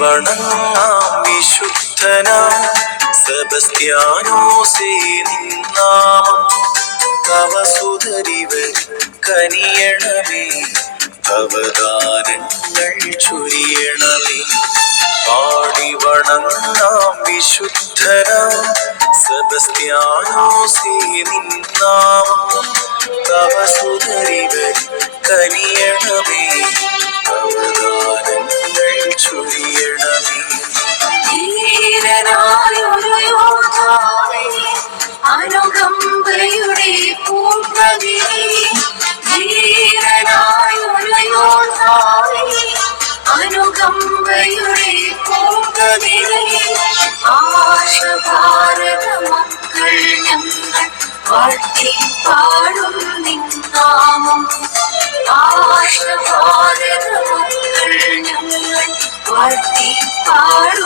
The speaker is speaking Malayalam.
വണങ്ങാം വിശുദ്ധനാം സെബസ്ത്യാനോസേ നിന്നാമം തവ സുതരിവർ കനിയണമേ അവദാനങ്ങൾ ചൊരിയണമേ പാടി വണങ്ങാം വിശുദ്ധനാം സെബസ്ത്യാനോസേ നിന്നാമം തവ സുതരിവർ കനിയണമേ അവദാനങ്ങൾ ചൊരിയണമേ ധീരനായൊരു യോദ്ധാവേ അനുകമ്പയുടെ പൂർണ്ണതേ ധീരനായൊരു യോദ്ധാവേ അനുകമ്പയുടെ പൂർണ്ണതേ ആശ ഭാരത മക്കൾ ഞങ്ങൾ വാഴ്ത്തി പാടും നിന്നാമം ആശ ഭാരത മക്കൾ ഞങ്ങൾ വാഴ്ത്തി പാടും